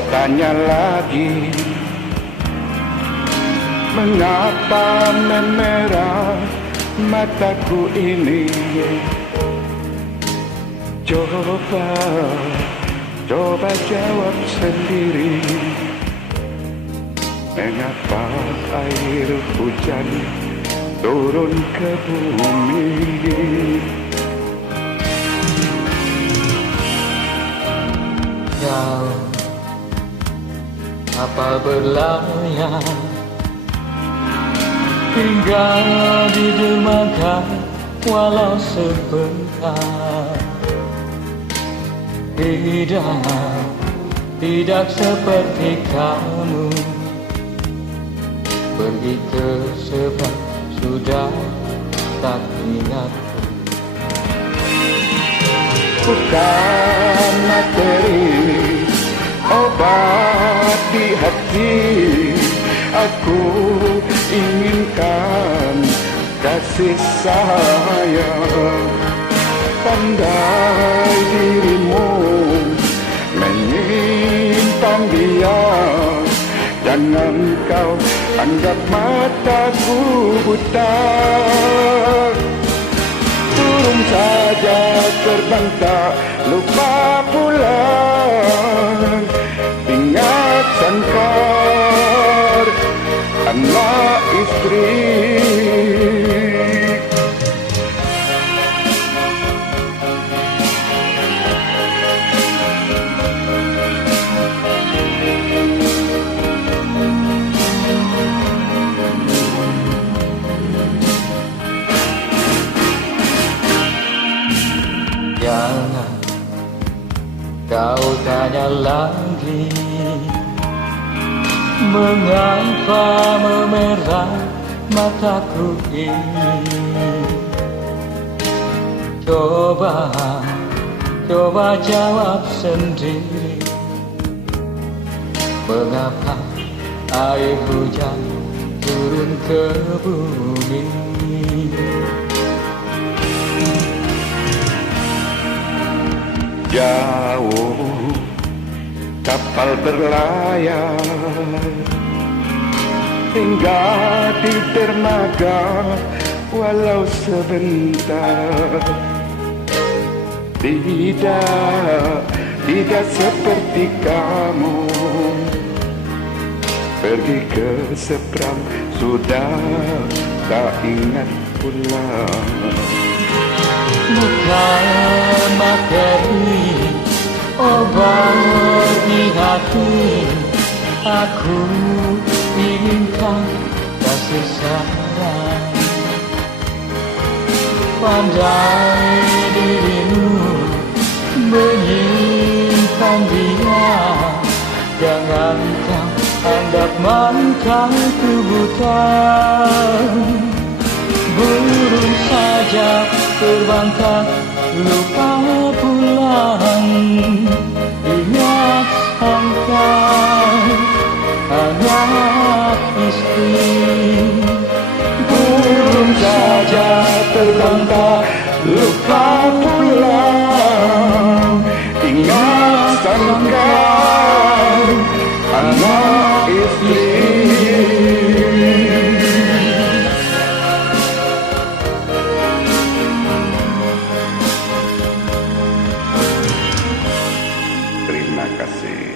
Kau tanya lagi, mengapa memerah mataku ini? Coba jawab sendiri. Mengapa air hujan turun ke bumi? Kau kapal berlayar hingga di dermaga walau sebentar. Tidak seperti kamu pergi ke seberang sudah tak ingat. Bukan materi, obat di hati. Aku inginkan kasih sayang. Pandai dirimu menyimpan dia. Jangan kau anggap mataku buta. Burung saja terbang tak lupa pulang. Ingat sangkar anak istri. Jangan kau tanya lagi, mengapa memerah mataku ini? Coba jawab sendiri. Mengapa air hujan turun ke bumi? Jauh kapal berlayar hingga di dermaga walau sebentar. Tidak seperti kamu pergi ke seberang sudah tak ingat pulang. Bukan materi, obat di hati. Aku inginkan kasih sayang. Pandai dirimu menyimpan dia. Jangan kau anggap mantanku buta. Burung saja terbang tak lupa pulang. Ingat sangkar anak istri. Burung saja terbang tak lupa pulang. Ingat sangkar anak istri. Terima kasih.